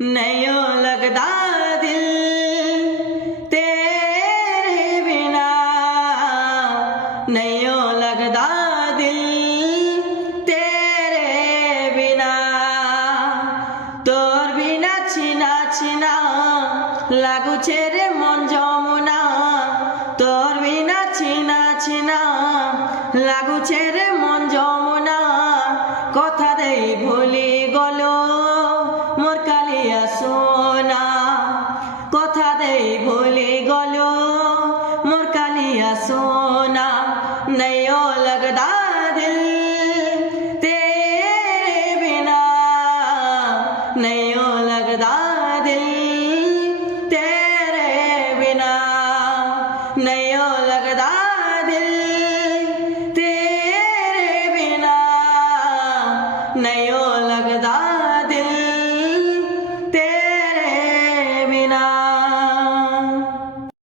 नहीं लगता दिल तेरे बिना, नहीं लगता दिल तेरे बिना, তোর বিনা চিনা চিনা লাগুছে রে মন যমুনা, তোর বিনা চিনা চিনা লাগুছে রে মন যমুনা, কথা দেই ভুলি গেল মোর কালিয়া সোনা, কথা দেই ভুলি গেল মোর কালিয়া সোনা, नहीं लगता दिल तेरे बिना, नहीं लगता दिल